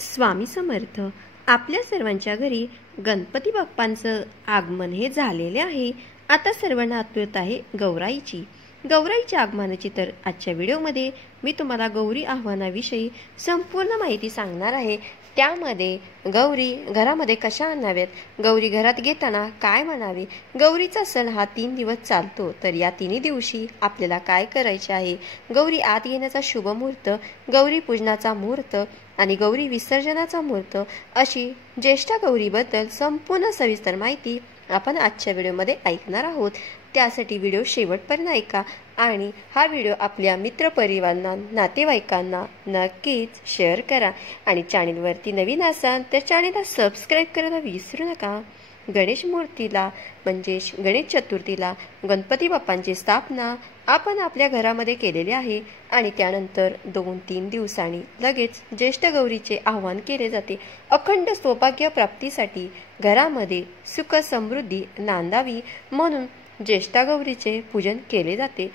स्वामी समर्थ. आपल्या सर्वांच्या घरी गणपती बाप्पांचं आगमन हे झालेले आहे. आता सर्वांना आतुरता आहे गौराईची. गौराईच्या आगमनाची तर आजच्या व्हिडिओमध्ये मी तुम्हाला गौरी आव्हानाविषयी संपूर्ण माहिती सांगणार आहे. त्यामध्ये गौरी घरामध्ये कशा आणाव्यात, गौरी घरात घेताना काय म्हणावे, गौरीचा सण हा 3 दिवस चालतो, तर या 3 दिवशी आपल्याला काय करायचे आहे, गौरी आत येण्याचा शुभ मुहूर्त, गौरी पूजनाचा मुहूर्त आणि गौरी विसर्जनाचा मुहूर्त अशी ज्येष्ठ गौरीबद्दल संपूर्ण सविस्तर माहिती आपण आजच्या व्हिडिओमध्ये ऐकणार आहोत. त्यासाठी व्हिडिओ शेवटपर्यंत ऐका आणि हा व्हिडिओ आपल्या मित्रपरिवारांना, नातेवाईकांना नक्कीच शेअर करा. आणि चॅनेलवरती नवीन असाल तर चॅनेलला सबस्क्राईब करायला विसरू नका. गणेश मूर्तीला म्हणजेच गणेश चतुर्थीला गणपती बाप्पांची स्थापना आपण आपल्या घरामध्ये केलेली आहे आणि त्यानंतर 2-3 दिवसांनी लगेच ज्येष्ठ गौरीचे आवाहन केले जाते. अखंड सौभाग्य प्राप्तीसाठी घरामध्ये सुख समृद्धी नांदावी म्हणून ज्येष्ठ गौरीचे पूजन केले जाते.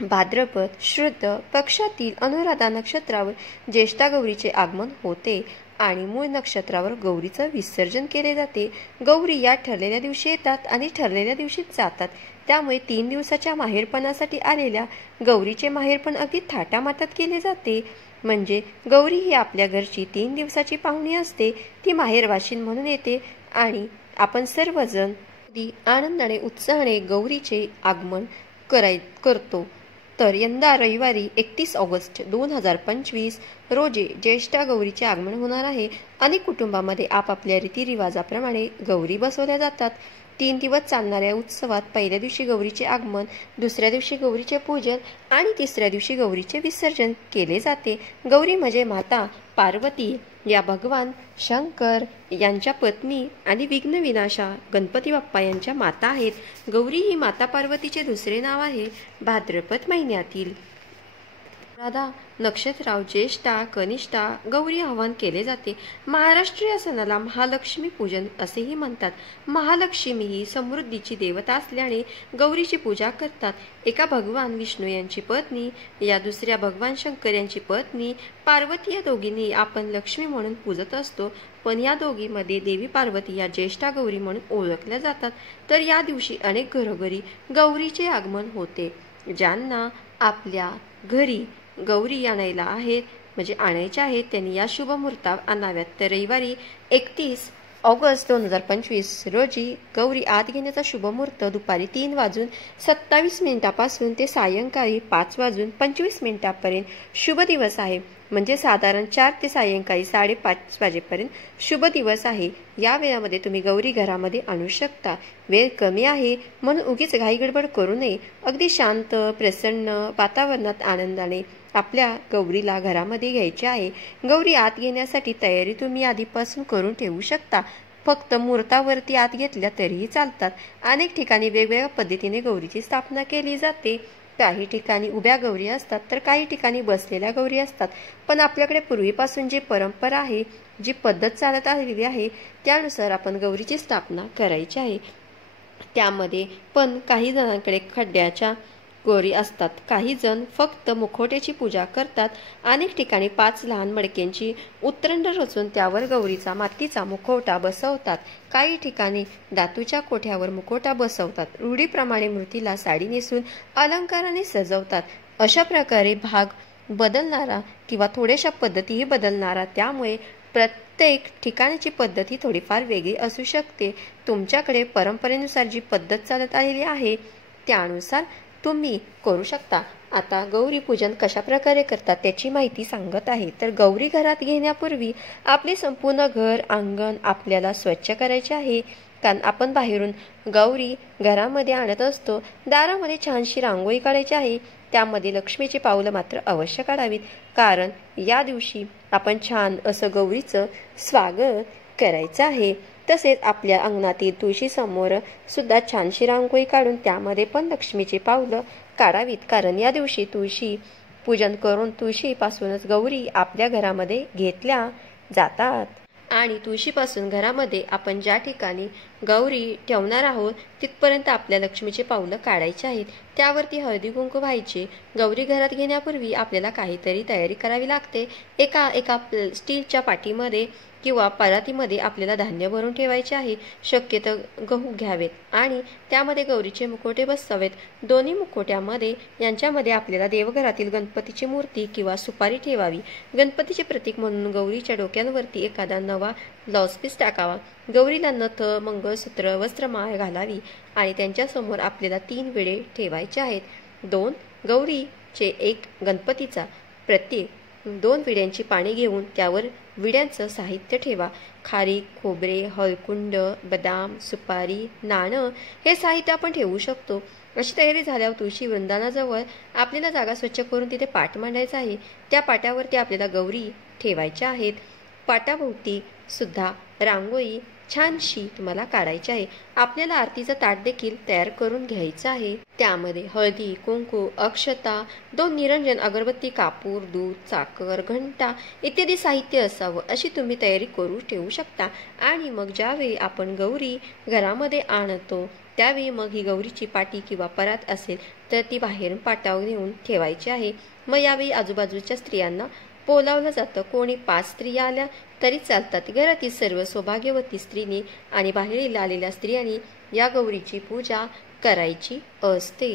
भाद्रपद शुद्ध पक्षातील अनुराधा नक्षत्रावर ज्येष्ठ गौरीचे आगमन होते आणि मूळ नक्षत्रावर गौरीचं विसर्जन केले जाते. गौरी या ठरलेल्या दिवशी येतात आणि ठरलेल्या दिवशी जातात. त्यामुळे 3 दिवसाच्या माहेरपणासाठी आलेल्या गौरीचे माहेरपण अगदी थाटामाटात केले जाते. म्हणजे गौरी ही आपल्या घरची 3 दिवसाची पाहुणी असते. ती माहेरवाशीण म्हणून येते आणि आपण सर्वजण अगदी आनंदाने उत्साहाने गौरीचे आगमन करतो. तर यंदा रविवारी 31 ऑगस्ट 2025 रोजी ज्येष्ठ गौरीचे आगमन होणार आहे. अनेक कुटुंबामध्ये आपापल्या रीतिरिवाजाप्रमाणे गौरी बसवल्या जातात. 3 दिवस चालणाऱ्या उत्सवात पहिल्या दिवशी गौरीचे आगमन, दुसऱ्या दिवशी गौरीचे पूजन आणि तिसऱ्या दिवशी गौरीचे विसर्जन केले जाते. गौरी म्हणजे माता पार्वती या भगवान शंकर यांच्या पत्नी आणि विघ्न विनाशा गणपती बाप्पा यांच्या माता आहेत. गौरी ही माता पार्वतीचे दुसरे नाव आहे. भाद्रपद महिन्यातील राधा नक्षत्राव ज्येष्ठा कनिष्ठा गौरी आवाहन केले जाते. महाराष्ट्रीय सणाला महालक्ष्मी पूजन असेही म्हणतात. महालक्ष्मी ही समृद्धीची देवता असल्याने गौरीची पूजा करतात. एका भगवान विष्णू यांची पत्नी या दुसऱ्या भगवान शंकर यांची पत्नी पार्वती या दोघींनी आपण लक्ष्मी म्हणून पूजत असतो. पण या दोघींमध्ये देवी पार्वती या ज्येष्ठा गौरी म्हणून ओळखल्या जातात. तर या दिवशी अनेक घरोघरी गौरीचे आगमन होते. ज्यांना आपल्या घरी गौरी आणायला आहेत म्हणजे आणायच्या आहेत त्यांनी या शुभ मुहूर्तावर आणाव्यात. तर रविवारी 31 ऑगस्ट 2025 रोजी गौरी आत घेण्याचा शुभ मुहूर्त दुपारी 3:27 पासून ते सायंकाळी 5:25 पर्यंत शुभ दिवस आहे. म्हणजे साधारण 4 ते सायंकाळी 5:30 वाजेपर्यंत शुभ दिवस आहे. या वेळामध्ये तुम्ही गौरी घरामध्ये आणू शकता. वेळ कमी आहे म्हणून उगीच घाईगडबड करू नये. अगदी शांत प्रसन्न वातावरणात आनंदाने आपल्या गौरीला घरामध्ये घ्यायची आहे. गौरी आत घेण्यासाठी तयारी तुम्ही आधीपासून करून ठेवू शकता. फक्त मुहूर्तावरती आत घेतल्या तरीही चालतात. अनेक ठिकाणी वेगवेगळ्या पद्धतीने गौरीची स्थापना केली जाते. काही ठिकाणी उभ्या गौरी असतात तर काही ठिकाणी बसलेल्या गौरी असतात. पण आपल्याकडे पूर्वीपासून जी परंपरा आहे, जी पद्धत चालत आलेली आहे त्यानुसार आपण गौरीची स्थापना करायची आहे. त्यामध्ये पण काही जणांकडे खड्ड्याच्या गौरी असतात. काही जण फक्त मुखवट्याची पूजा करतात. अनेक ठिकाणी 5 लहान मडक्यांची उतरंड रचून त्यावर गौरीचा मातीचा मुखवटा बसवतात. काही ठिकाणी धातूच्या कोठ्यावर मुखवटा बसवतात. रूढीप्रमाणे मूर्तीला साडी नेसून अलंकाराने सजवतात. अशा प्रकारे भाग बदलणारा किंवा थोड्याशा पद्धतीही बदलणारा, त्यामुळे प्रत्येक ठिकाणची पद्धत ही थोडीफार वेगळी असू शकते. तुमच्याकडे परंपरेनुसार जी पद्धत चालत आलेली आहे त्यानुसार तुम्ही करू शकता. आता गौरी पूजन कशा प्रकारे करतात त्याची माहिती सांगत आहे. तर गौरी घरात घेण्यापूर्वी आपले संपूर्ण घर अंगण आपल्याला स्वच्छ करायचे आहे. कारण आपण बाहेरून गौरी घरामध्ये आणत असतो. दारामध्ये छानशी रांगोळी काढायची आहे. त्यामध्ये लक्ष्मीची पावलं मात्र अवश्य काढावीत. कारण या दिवशी आपण छान असं गौरीचं स्वागत करायचं आहे. तसेच आपल्या अंगणातील तुळशी समोर सुद्धा छानशी रांगोळी काढून त्यामध्ये पण लक्ष्मीची पावलं काढावीत. कारण या दिवशी तुळशी पूजन करून तुळशीपासूनच गौरी आपल्या घरामध्ये घेतल्या जातात. आणि तुळशीपासून घरामध्ये आपण ज्या ठिकाणी गौरी ठेवणार आहोत तिथपर्यंत आपल्या लक्ष्मीचे पावलं काढायचे आहेत. त्यावरती हळदी कुंकू व्हायचे। गौरी घरात घेण्यापूर्वी आपल्याला काहीतरी तयारी करावी लागते। एका स्टीलच्या पाटीमध्ये किंवा परातीमध्ये आपल्याला धान्य भरून ठेवायचे आहे। शक्यतो गहू घ्यावेत आणि त्यामध्ये गौरीचे मुखवटे बसवावेत। दोन्ही मुखवट्यामध्ये यांच्यामध्ये आपल्याला देवघरातील गणपतीची मूर्ती किंवा सुपारी ठेवावी। गणपतीचे प्रतीक म्हणून गौरीच्या डोक्यांवरती एखादा नवा ब्लाउज पीस टाकावा। गौरीला नथ, मंगळसूत्र, वस्त्रमाळ घालावी आणि त्यांच्यासमोर आपल्याला 3 विडे ठेवायचे आहेत। 2 गौरीचे, 1 गणपतीचा। प्रत्येक 2 विड्यांची पाने घेऊन त्यावर विड्यांचं साहित्य ठेवा। खारीक, खोबरे, हळकुंड, बदाम, सुपारी, नाणं हे साहित्य आपण ठेवू शकतो। अशी तयारी झाल्यावर तुळशी वृंदानाजवळ आपल्याला जागा स्वच्छ करून तिथे पाट मांडायचा आहे। त्या पाटावरती आपल्याला गौरी ठेवायच्या आहेत। पाटाभोवती सुद्धा रांगोळी छानशी तुम्हाला काढायची आहे। आपल्याला आरतीचं ताट देखील तयार करून घ्यायचं आहे। त्यामध्ये हळदी, कुंकू, अक्षता, 2 निरंजन, अगरबत्ती, कापूर, दूध, साखर, घंटा इत्यादी साहित्य असावं अशी तुम्ही तयारी करू ठेवू शकता। आणि मग ज्यावेळी आपण गौरी घरामध्ये आणतो त्यावेळी मग ही गौरीची पाटी किंवा परात असेल तर ती बाहेरून पाटावर नेऊन ठेवायची आहे। मग यावेळी आजूबाजूच्या स्त्रियांना बोलावलं जातं। कोणी 5 स्त्रिया आल्या तरी चालतात। घरातील सर्व सौभाग्यवती स्त्रीने आणि बाहेरील आलेल्या स्त्रियांनी या गौरीची पूजा करायची असते।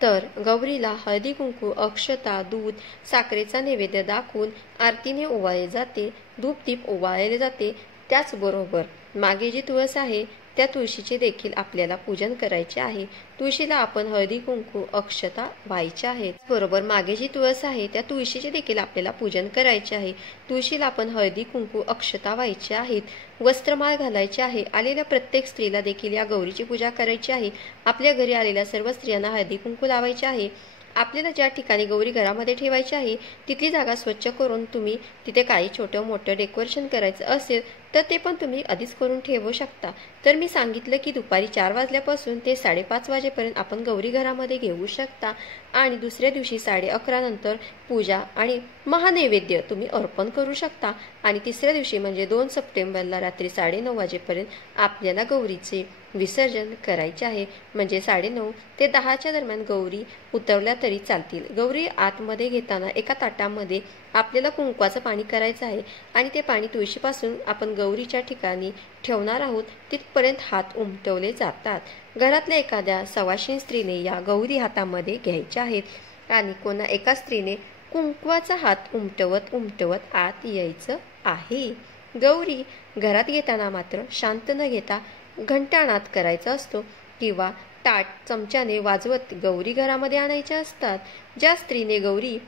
तर गौरीला हळदी कुंकू, अक्षता, दूध, साखरेचा नैवेद्य दाखवून आरतीने ओवाळले जाते। धूपदीप ओवाळले जाते। त्याचबरोबर मागे जी तुळस आहे त्या तुळशीचे देखील आपल्याला पूजन करायचे आहे। तुळशीला आपण हळदी कुंकू, अक्षता व्हायचे आहेत। बरोबर मागे जी तुळस आहे त्या तुळशीचे देखील आपल्याला पूजन करायचे आहे। तुळशीला आपण हळदी कुंकू, अक्षता व्हायचे आहेत। वस्त्रमाळ घालायचे आहे। आलेल्या प्रत्येक स्त्रीला देखील या गौरीची पूजा करायची आहे। आपल्या घरी आलेल्या सर्व स्त्रियांना हळदी कुंकू लावायचे आहे। आपल्याला ज्या ठिकाणी गौरी घरामध्ये ठेवायची आहे तिथली जागा स्वच्छ करून तुम्ही तिथे काही छोटं मोठं डेकोरेशन करायचं असेल तर ते पण तुम्ही आधीच करून ठेवू शकता। तर मी सांगितलं की दुपारी 4 वाजल्यापासून ते 5:30 वाजेपर्यंत आपण गौरी घरामध्ये घेऊ शकता आणि दुसऱ्या दिवशी 11:30 नंतर पूजा आणि महानैवेद्य तुम्ही अर्पण करू शकता। आणि तिसऱ्या दिवशी म्हणजे 2 सप्टेंबरला रात्री 9:30 वाजेपर्यंत आपल्याला गौरीचे विसर्जन करायचे आहे। म्हणजे 9:30 ते 10च्या दरम्यान गौरी उतरल्या तरी चालतील। गौरी आतमध्ये घेताना एका ताटामध्ये आपल्याला कुंकवाचं पाणी करायचं आहे आणि ते पाणी तुळशीपासून आपण गौरीच्या ठिकाणी ठेवणार आहोत तिथपर्यंत हात उमटवले जातात। घरातल्या एखाद्या सवाशीण स्त्रीने या गौरी हातामध्ये घ्यायच्या आहेत आणि कोणा एका स्त्रीने कुंकवाचा हात उमटवत उमटवत आत यायचं आहे। गौरी घरात घेताना मात्र शांत न घेता घंटानाद करायचा असतो किंवा टाट चमच्याने वाजवत गौरी घरामध्ये आणायच्या असतात। ज्या स्त्रीने गौरी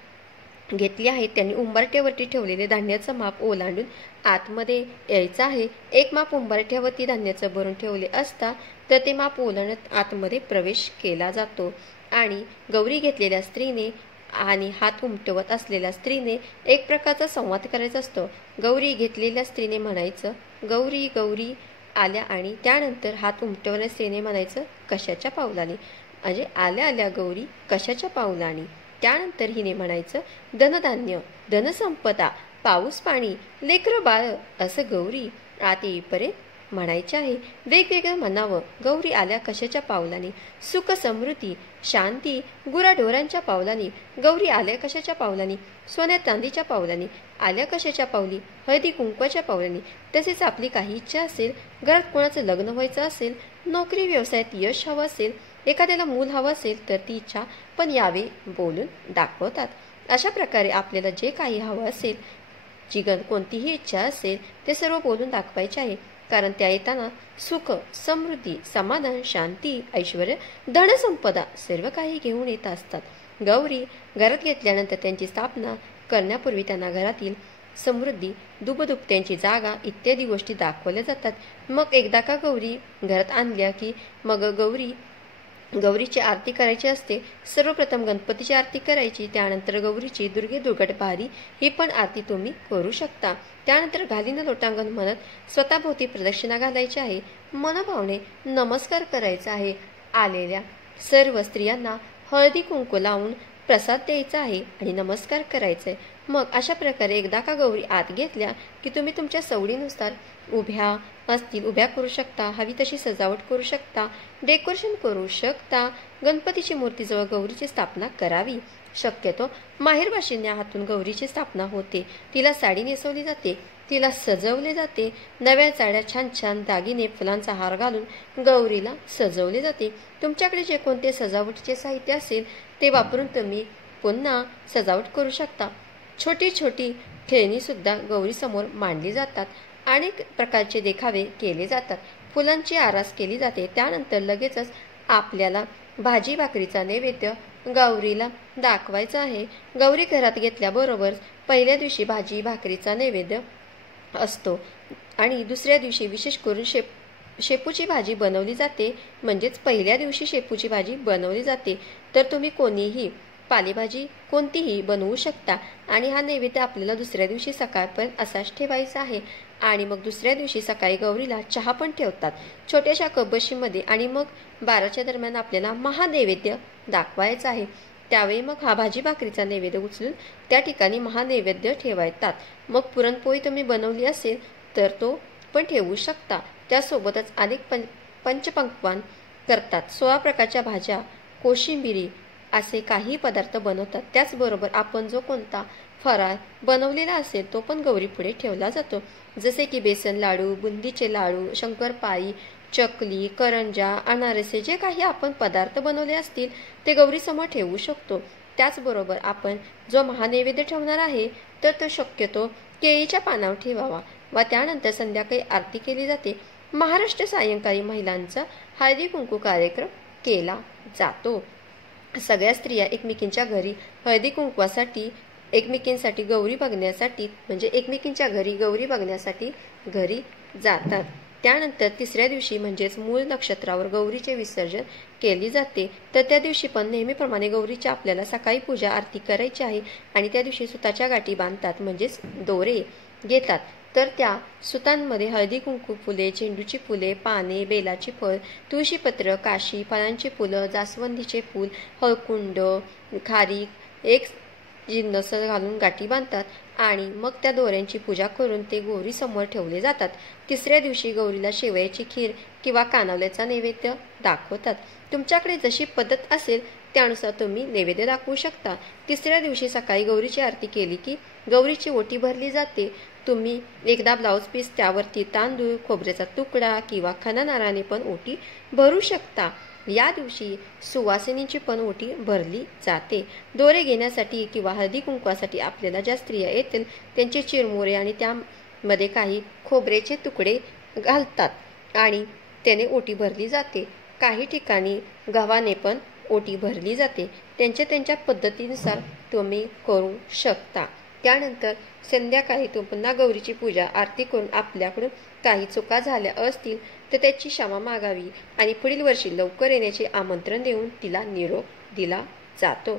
घेतली आहे त्यांनी उंबरठ्यावरती ठेवलेले धान्याचं माप ओलांडून आतमध्ये यायचं आहे। 1 माप उंबरठ्यावरती धान्याचं भरून ठेवले असता तर ते माप ओलांडत आतमध्ये प्रवेश केला जातो। आणि गौरी घेतलेल्या स्त्रीने आणि हात उमटवत असलेल्या स्त्रीने एक प्रकारचा संवाद करायचा असतो। गौरी घेतलेल्या स्त्रीने म्हणायचं गौरी गौरी आल्या आणि त्यानंतर हात उमटवल्या स्त्रीने म्हणायचं कशाच्या पावलाने, म्हणजे आल्या आल्या गौरी कशाच्या पावलाने। त्यानंतर हिने म्हणायचं धनधान्य, धनसंपदा, पाऊस पाणी, लेकरं बाळ असं गौरी आत येईपर्यंत म्हणायचे आहे। वेगवेगळं म्हणावं। गौरी आल्या कशाच्या पावलाने, सुख समृद्धी, शांती, गुराढोरांच्या पावलाने। गौरी आल्या कशाच्या पावलाने, सोन्या चांदीच्या पावलाने। आल्या कशाच्या पावली, हळदी कुंकवाच्या पावलाने। तसेच आपली काही इच्छा असेल, घरात कोणाचं लग्न व्हायचं असेल, नोकरी व्यवसायात यश हवं असेल, एखाद्याला मूल हवं असेल तर ती इच्छा पण यावे बोलून दाखवतात। अशा प्रकारे आपल्याला जे काही हवं असेल, कोणतीही इच्छा असेल ते सर्व बोलून दाखवायचे आहे। कारण त्या येताना सुख, समृद्धी, समाधान, शांती, ऐश्वर्य, धनसंपदा सर्व काही घेऊन येत असतात। गौरी घरात घेतल्यानंतर त्यांची स्थापना करण्यापूर्वी त्यांना घरातील समृद्धी, दुबदुबत्यांची जागा इत्यादी गोष्टी दाखवल्या जातात। मग एकदा का गौरी घरात आणल्या की मग गौरीची आरती करायची असते। सर्वप्रथम गणपतीची आरती करायची, त्यानंतर गौरीची दुर्गे दुर्गटभारी ही पण आरती तुम्ही करू शकता। त्यानंतर घालीन लोटांगण म्हणत स्वतःभोवती प्रदक्षिणा घालायची आहे। मनभावने नमस्कार करायचा आहे। आलेल्या सर्व स्त्रियांना हळदी कुंकू लावून प्रसाद द्यायचा आहे आणि नमस्कार करायचा आहे। मग अशा प्रकारे एकदा का गौरी आत घेतल्या की तुम्ही तुमच्या सवडीनुसार उभ्या असतील उभ्या करू शकता, हवी तशी सजावट करू शकता, डेकोरेशन करू शकता। गणपतीची मूर्तीजवळ गौरीची स्थापना करावी। शक्यतो माहेरवाशिन्या हातून गौरीची स्थापना होते, तिला साडी नेसवली जाते, तिला सजवले जाते, नव्या साड्या छान छान दागिने फुलांचा हार घालून गौरीला सजवले जाते। तुमच्याकडे जे कोणते सजावटीचे साहित्य असेल ते वापरून तुम्ही पुन्हा सजावट करू शकता। छोटी छोटी खेळणी सुद्धा गौरी समोर मांडली जातात, अनेक प्रकारचे देखावे केले जातात, फुलांची आरास केली जाते। त्यानंतर लगेचच आपल्याला भाजी भाकरीचा नैवेद्य गौरीला दाखवायचा आहे। गौरी घरात घेतल्याबरोबर पहिल्या दिवशी भाजी भाकरीचा नैवेद्य असतो आणि दुसऱ्या दिवशी विशेष करून शेपूची भाजी बनवली जाते, म्हणजेच पहिल्या दिवशी शेपूची भाजी बनवली जाते। तर तुम्ही कोणीही पालेभाजी कोणतीही बनवू शकता आणि हा नैवेद्य आपल्याला दुसऱ्या दिवशी सकाळपर्यंत असाच ठेवायचा आहे। आणि मग दुसऱ्या दिवशी सकाळी गौरीला चहा पण ठेवतात छोट्याशा कबशीमध्ये आणि मग 12च्या दरम्यान आपल्याला महानैवेद्य दाखवायचा आहे। त्यावेळी मग हा भाजी भाकरीचा नैवेद्य उचलून त्या ठिकाणी महानैवेद्य ठेवायतात। मग पुरणपोळी तुम्ही बनवली असेल तर तो पण ठेवू शकता। त्यासोबतच अनेक पंचपक्वान्न करतात, 16 प्रकारच्या भाज्या, कोशिंबिरी असे काही पदार्थ बनवतात। त्याचबरोबर आपण जो कोणता फराळ बनवलेला असेल तो पण गौरी पुढे ठेवला जातो, जसे की बेसन लाडू, बुंदीचे लाडू, शंकरपाळी, चकली, करंजा, अनारसे जे काही आपण पदार्थ बनवले असतील ते गौरी समोर ठेवू शकतो। त्याचबरोबर आपण जो महानैवेद्य ठेवणार आहे तर तो शक्यतो केळीच्या पानावर ठेवावा व त्यानंतर संध्याकाळी आरती केली जाते। महाराष्ट्र सायंकाळी महिलांचा हळदी कुंकू कार्यक्रम केला जातो। सगळ्या स्त्रिया एकमेकींच्या घरी हळदी कुंकवासाठी एकमेकींसाठी गौरी बघण्यासाठी म्हणजे एकमेकींच्या घरी गौरी बघण्यासाठी घरी जातात। त्यानंतर तिसऱ्या दिवशी म्हणजेच मूळ नक्षत्रावर गौरीचे विसर्जन केली जाते। तर त्या दिवशी पण नेहमीप्रमाणे गौरीची आपल्याला सकाळी पूजा आरती करायची आहे आणि त्या दिवशी सुताच्या गाठी बांधतात म्हणजेच दोरे घेतात। तर त्या सुतांमध्ये हळदी कुंकू फुले, झेंडूची फुले, पाने, बेलाची फळ, तुळशीपत्र, काशी, फळांची फुलं, जास्वंदीचे फूल, हळकुंड, खारीक एक जिन्नस घालून गाठी बांधतात आणि मग त्या दोऱ्यांची पूजा करून ते गौरी समोर ठेवले जातात। तिसऱ्या दिवशी गौरीला शेवयाची खीर किंवा कानवल्याचा नैवेद्य दाखवतात। तुमच्याकडे जशी पद्धत असेल त्यानुसार तुम्ही नैवेद्य दाखवू शकता। तिसऱ्या दिवशी सकाळी गौरीची आरती केली की गौरीची ओटी भरली जाते। तुम्ही एकदा ब्लाउज पीस त्यावरती तांदूळ, खोबऱ्याचा तुकडा किंवा खणा नारळाने पण ओटी भरू शकता। या दिवशी सुवासिनीची पण ओटी भरली जाते। दोरे घेण्यासाठी किंवा हळदी कुंकवासाठी आपल्याला ज्या स्त्रिया येतील त्यांचे चिरमुरे आणि त्यामध्ये काही खोबऱ्याचे तुकडे घालतात आणि त्याने ओटी भरली जाते। काही ठिकाणी गव्हाने पण ओटी भरली जाते। त्यांच्या पद्धतीनुसार तुम्ही करू शकता। त्यानंतर संध्याकाळी पुन्हा गौरीची पूजा आरती करून आपल्याकडून काही चुका झाल्या असतील तर त्याची क्षमा मागावी आणि पुढील वर्षी लवकर येण्याचे आमंत्रण देऊन तिला निरोप दिला जातो।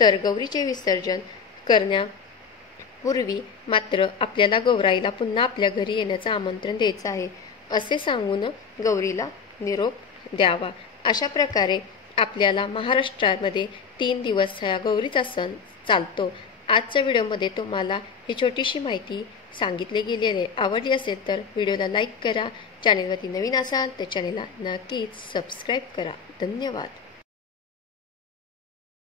तर गौरीचे विसर्जन करण्यापूर्वी मात्र आपल्याला गौराईला पुन्हा आपल्या घरी येण्याचं आमंत्रण द्यायचं आहे असे सांगून गौरीला निरोप द्यावा। अशा प्रकारे आपल्याला महाराष्ट्रामध्ये 3 दिवस हा गौरीचा सण चालतो। आजच्या व्हिडिओमध्ये तुम्हाला ही छोटीशी माहिती सांगितली गेलेली आहे। आवडली असेल तर व्हिडिओला लाईक करा, चॅनेलवरती नवीन असाल तर चॅनेलला नक्कीच सबस्क्राईब करा। धन्यवाद।